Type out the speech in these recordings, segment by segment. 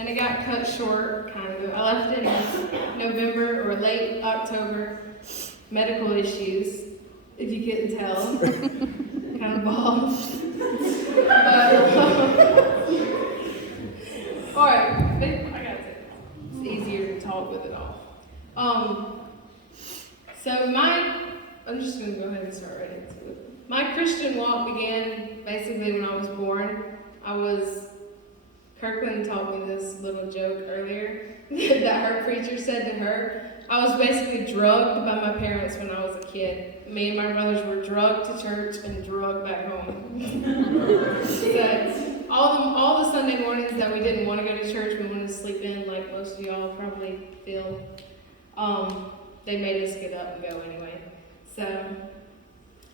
and it got cut short, kind of. I left it in November or late October. Medical issues, if you couldn't tell. Kind of bald. But, all right, I got it. It's easier to talk with it all. So I'm just going to go ahead and start right into it. My Christian walk began basically when I was born. Kirkland taught me this little joke earlier that her preacher said to her. I was basically drugged by my parents when I was a kid. Me and my brothers were drugged to church and drugged back home. So, all the Sunday mornings that we didn't want to go to church, we wanted to sleep in, like most of y'all probably feel. They made us get up and go anyway. So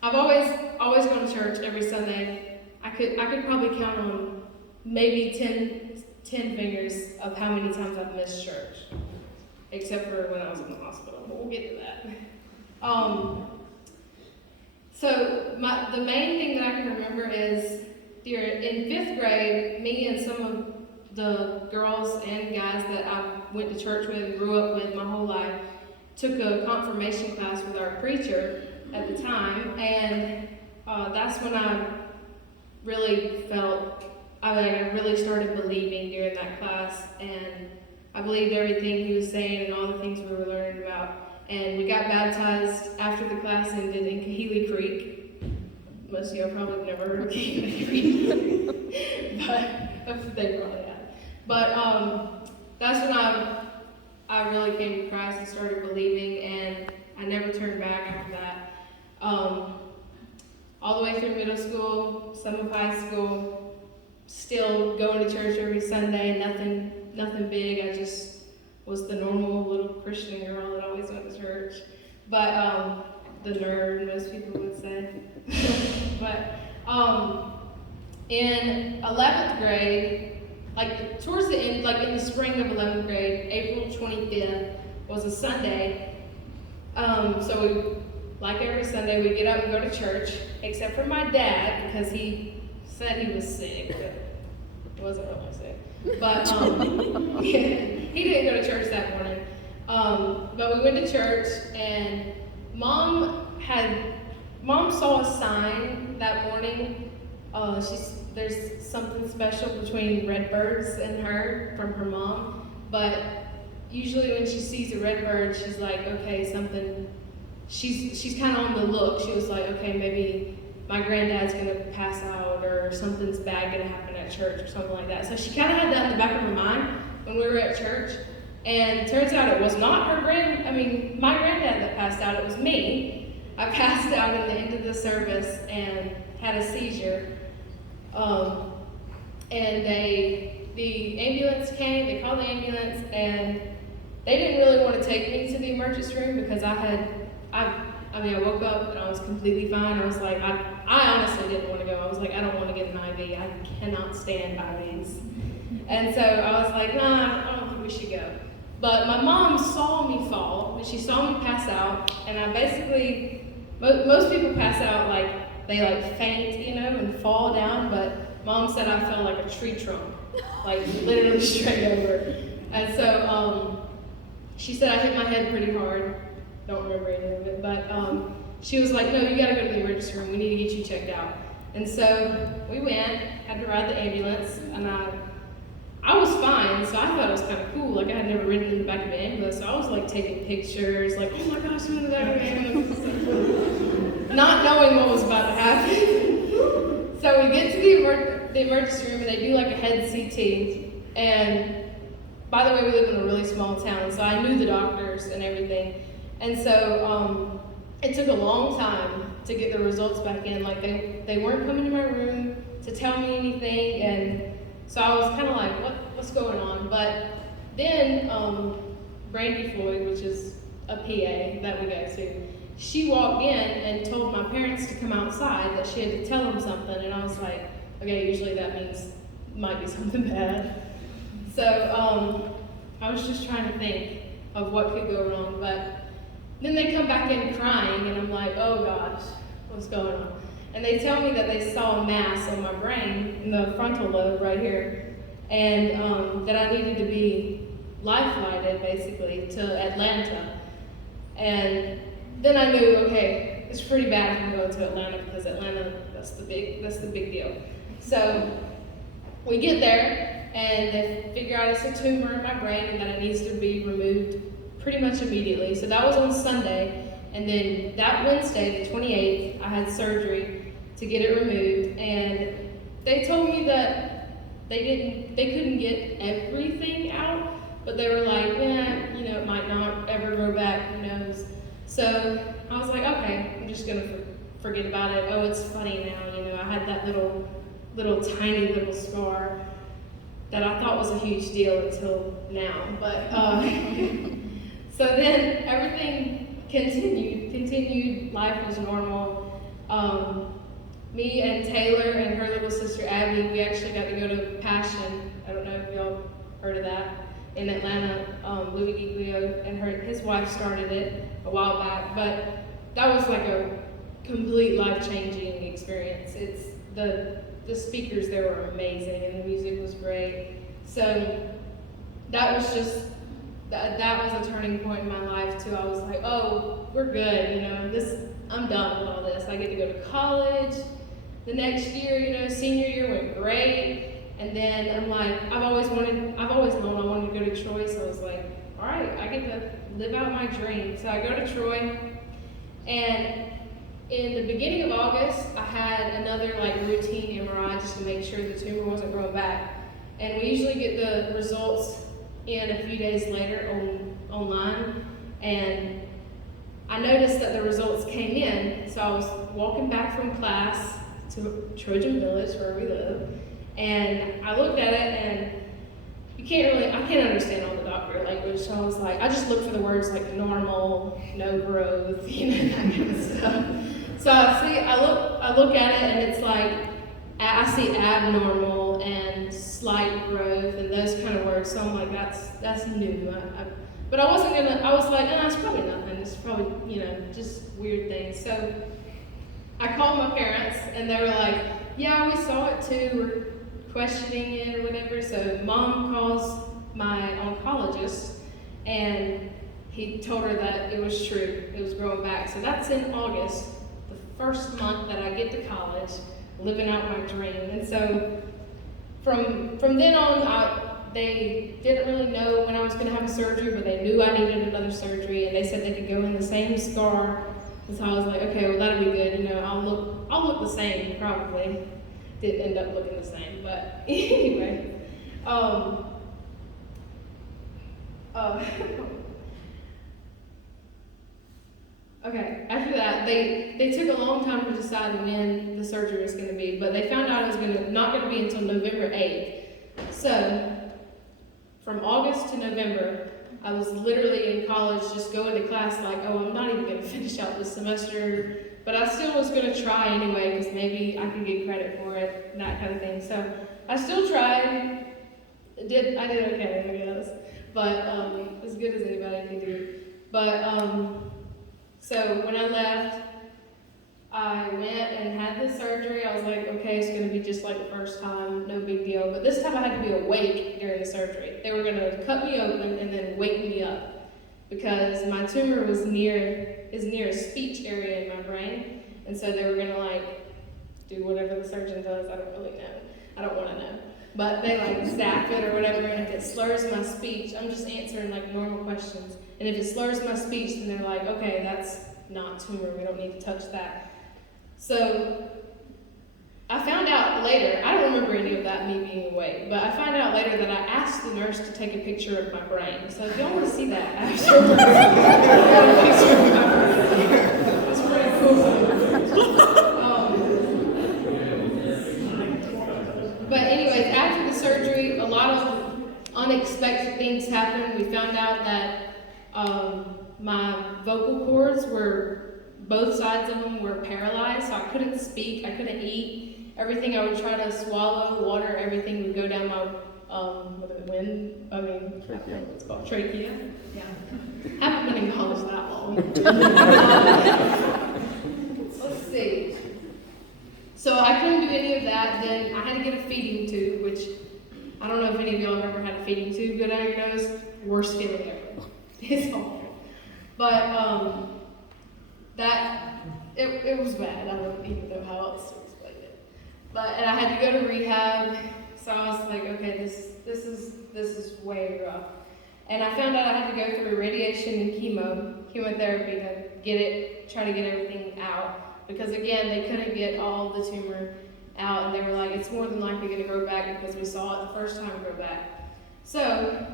I've always gone to church every Sunday. I could probably count on maybe 10 fingers of how many times I've missed church. Except for when I was in the hospital, but we'll get to that. So the main thing that I can remember is in 5th grade, me and some of the girls and guys that I went to church with and grew up with my whole life took a confirmation class with our preacher at the time, and that's when I really I really started believing during that class, and I believed everything he was saying and all the things we were learning about. And we got baptized after the class ended in Kahili Creek. Most of you probably have never heard of Kahili Creek, but they probably have. But that's when I really came to Christ and started believing, and I never turned back after that. All the way through middle school, some of high school, still going to church every Sunday, nothing big. I just was the normal little Christian girl that always went to church. But the nerd, most people would say. But in 11th grade, like towards the end, like in the spring of 11th grade, April 25th was a Sunday. So we, like every Sunday, we get up and go to church, except for my dad, because he said he was sick, but he wasn't really sick. But he didn't go to church that morning. But we went to church, and Mom saw a sign that morning. There's something special between redbirds and her from her mom. But usually when she sees a redbird, she's like, okay, something. She's kind of on the look. She was like, okay, maybe my granddad's gonna pass out, or something's bad gonna happen at church, or something like that. So she kind of had that in the back of her mind when we were at church. And it turns out it was not my granddad that passed out, it was me. I passed out at the end of the service and had a seizure. And the ambulance came, they called the ambulance, and they didn't really want to take me to the emergency room because I woke up and I was completely fine. I was like, I honestly didn't want to go. I was like, I don't want to get an IV. I cannot stand IVs. And so I was like, nah, I don't think we should go. But my mom saw me fall, and she saw me pass out, and I basically, most people pass out like, they like faint, and fall down, but Mom said I fell like a tree trunk, like literally straight over. And so she said I hit my head pretty hard. Don't remember any of it, but she was like, no, you gotta go to the emergency room, we need to get you checked out. And so we went, had to ride the ambulance, and I was fine, so I thought it was kind of cool. Like, I had never ridden in the back of an ambulance, so I was like taking pictures, like, oh my gosh, I'm in the back of an ambulance. Not knowing what was about to happen. So we get to the emergency room, and they do like a head CT. And by the way, we live in a really small town, so I knew the doctors and everything. And so it took a long time to get the results back in. Like, they weren't coming to my room to tell me anything, and so I was kind of like, what's going on? But then Brandy Floyd, which is a PA that we go to, she walked in and told my parents to come outside, that she had to tell them something, and I was like, okay, usually that means might be something bad. So I was just trying to think of what could go wrong, but then they come back in crying, and I'm like, oh gosh, what's going on? And they tell me that they saw a mass on my brain, in the frontal lobe right here. and that I needed to be life-flighted, basically, to Atlanta. And then I knew, okay, it's pretty bad if I'm going to Atlanta, because Atlanta, that's the big deal. So we get there, and they figure out it's a tumor in my brain and that it needs to be removed pretty much immediately. So that was on Sunday, and then that Wednesday, the 28th, I had surgery to get it removed, and they told me that they couldn't get everything out, but they were like, yeah, it might not ever grow back, who knows. So I was like, okay, I'm just gonna forget about it. Oh, it's funny now, I had that little tiny little scar that I thought was a huge deal until now. But so then everything continued, life was normal. Me and Taylor and her little sister Abby, we actually got to go to Passion. I don't know if y'all heard of that, in Atlanta. Louis Giglio and his wife started it a while back, but that was like a complete life-changing experience. It's the speakers there were amazing, and the music was great. So that was just that was a turning point in my life too. I was like, oh, we're good, I'm done with all this. I get to go to college the next year, senior year went great. And then I'm like, I've always known I wanted to go to Troy, so I was like, all right, I get to live out my dream. So I go to Troy, and in the beginning of August, I had another routine MRI just to make sure the tumor wasn't growing back. And we usually get the results in a few days later online, and I noticed that the results came in. So I was walking back from class to Trojan Village, where we live, and I looked at it, and I can't understand all the doctor language, so I was like, I just looked for the words like normal, no growth, that kind of stuff. So I look at it, and it's like, I see abnormal and slight growth and those kind of words, so I'm like, that's new. But I was like, it's probably nothing, it's probably, just weird things. So I called my parents, and they were like, yeah, we saw it too, we're questioning it or whatever. So Mom calls my oncologist, and he told her that it was true, it was growing back. So that's in August, the first month that I get to college, living out my dream. And so from then on, they didn't really know when I was going to have a surgery, but they knew I needed another surgery, and they said they could go in the same scar. And so I was like, okay, well, that'll be good. I'll look the same, probably. Didn't end up looking the same, but anyway. Okay, after that, they took a long time to decide when the surgery was going to be, but they found out it was not going to be until November 8th. So, from August to November, I was literally in college just going to class like, oh, I'm not even going to finish out this semester, but I still was going to try anyway, because maybe I could get credit for it, that kind of thing. So, I still tried. I did okay, I guess, but as good as anybody can do. But, so when I left, I went and had the surgery. I was like, okay, it's going to be just like the first time, no big deal. But this time I had to be awake during the surgery. They were going to cut me open and then wake me up, because my tumor is near a speech area in my brain. And so they were going to do whatever the surgeon does. I don't really know. I don't want to know. But they zap it or whatever, and if it slurs my speech, I'm just answering normal questions. And if it slurs my speech, then they're like, okay, that's not tumor, we don't need to touch that. So I found out later, I don't remember any of that, me being awake, but I found out later that I asked the nurse to take a picture of my brain. So if y'all want to see that afterwards, a picture of my brain. It's pretty cool. But anyways, after the surgery, a lot of unexpected things happened. We found out that my vocal cords both sides of them were paralyzed, so I couldn't speak, I couldn't eat. Everything I would try to swallow, water, everything would go down my, trachea. It's called trachea. Yeah. Haven't been in college that long. Let's see. So I couldn't do any of that. Then I had to get a feeding tube, which I don't know if any of y'all have ever had a feeding tube go down your nose. Worst feeling ever. It's awful. But it was bad. I don't even know how else to explain it. And I had to go to rehab, so I was like, okay, this is way rough. And I found out I had to go through radiation and chemotherapy to try to get everything out. Because again, they couldn't get all the tumor out, and they were like, it's more than likely going to grow back because we saw it the first time grow back. So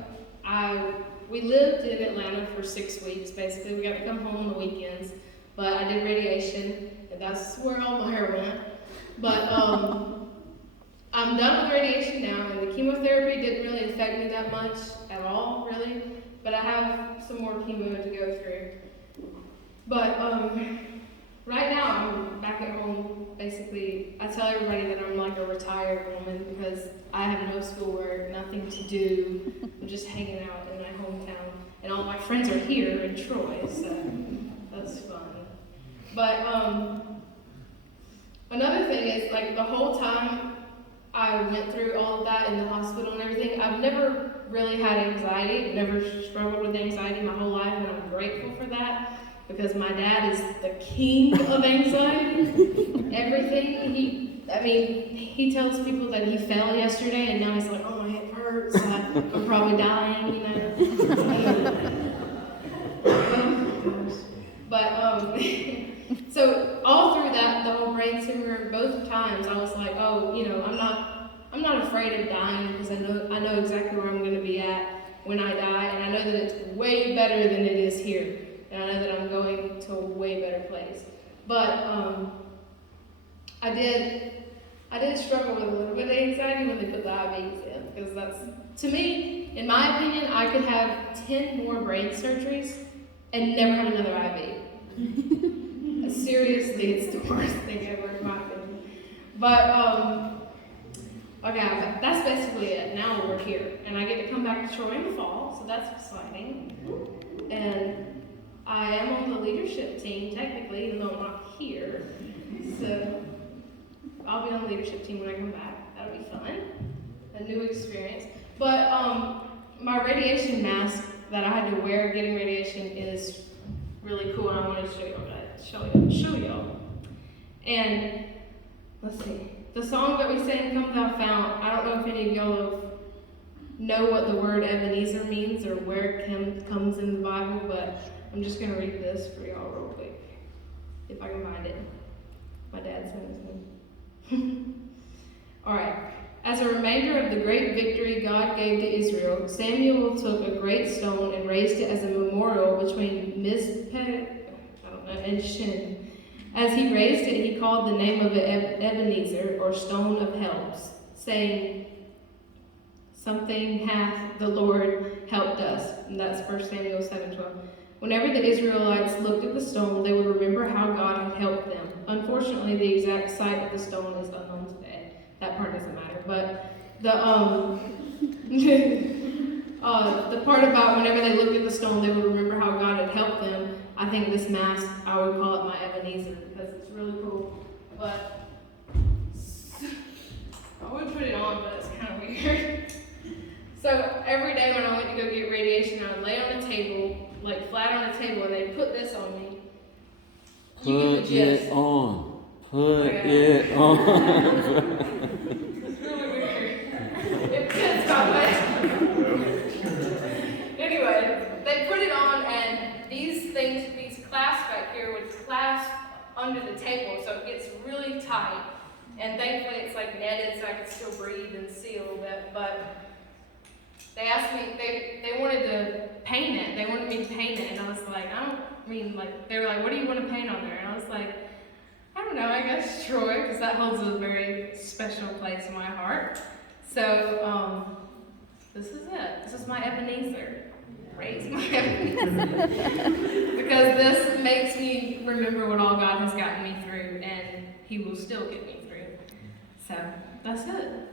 we lived in Atlanta for 6 weeks, basically. We got to come home on the weekends, but I did radiation, and that's where all my hair went. But I'm done with radiation now, and the chemotherapy didn't really affect me that much at all, really. But I have some more chemo to go through. But right now, I'm back at home. Basically, I tell everybody that I'm like a retired woman because I have no schoolwork, nothing to do. I'm just hanging out in my hometown, and all my friends are here in Troy, so that's fun. But another thing is, like, the whole time I went through all of that in the hospital and everything, I've never really had anxiety, never struggled with anxiety my whole life, and I'm grateful for that. Because my dad is the king of anxiety. Everything, he tells people that he fell yesterday and now he's like, oh, my hip hurts, I'm probably dying, you know. But, so all through that, the whole brain tumor, both times, I was like, oh, you know, I'm not afraid of dying because I know exactly where I'm going to be at when I die, and I know that it's way better than it is here. And I know that I'm going to a way better place. But I did struggle with a little bit of anxiety when they put the IVs in, because that's, to me, in my opinion, I could have 10 more brain surgeries and never have another IV. Seriously, it's the worst thing ever in my opinion. But okay, that's basically it. Now we're here, and I get to come back to Troy in the fall, so that's exciting. And I am on the leadership team, technically, even though I'm not here. So I'll be on the leadership team when I come back. That'll be fun. A new experience. But my radiation mask that I had to wear getting radiation is really cool, and I wanted to show y'all. And let's see. The song that we sang, Come Thou Fount, I don't know if any of y'all know what the word Ebenezer means or where it comes in the Bible, but I'm just going to read this for y'all real quick, if I can find it. My dad sent it to me. All right. As a reminder of the great victory God gave to Israel, Samuel took a great stone and raised it as a memorial between Mizpeh and Shin. As he raised it, he called the name of it Ebenezer, or stone of helps, saying, something hath the Lord helped us. And that's 1 Samuel 7:12. Whenever the Israelites looked at the stone, they would remember how God had helped them. Unfortunately, the exact site of the stone is unknown today. That part doesn't matter. But the part about whenever they looked at the stone, they would remember how God had helped them. I think this mask, I would call it my Ebenezer because it's really cool. But I would put it on, but it's kind of weird. So every day when I went to go get radiation, I would lay on a table, like flat on a table, and they'd put this on me. Put it on. Put it on. It's really weird. It fits my way. Anyway, they put it on, and these clasps back here would clasp under the table, so it gets really tight. And thankfully it's like netted so I can still breathe and see a little bit, but they asked me, they wanted to paint it. They wanted me to paint it, and I was like, they were like, what do you want to paint on there? And I was like, I don't know, I guess Troy, because that holds a very special place in my heart. So, this is it. This is my Ebenezer. Raise my Ebenezer. Because this makes me remember what all God has gotten me through, and He will still get me through. So, that's it.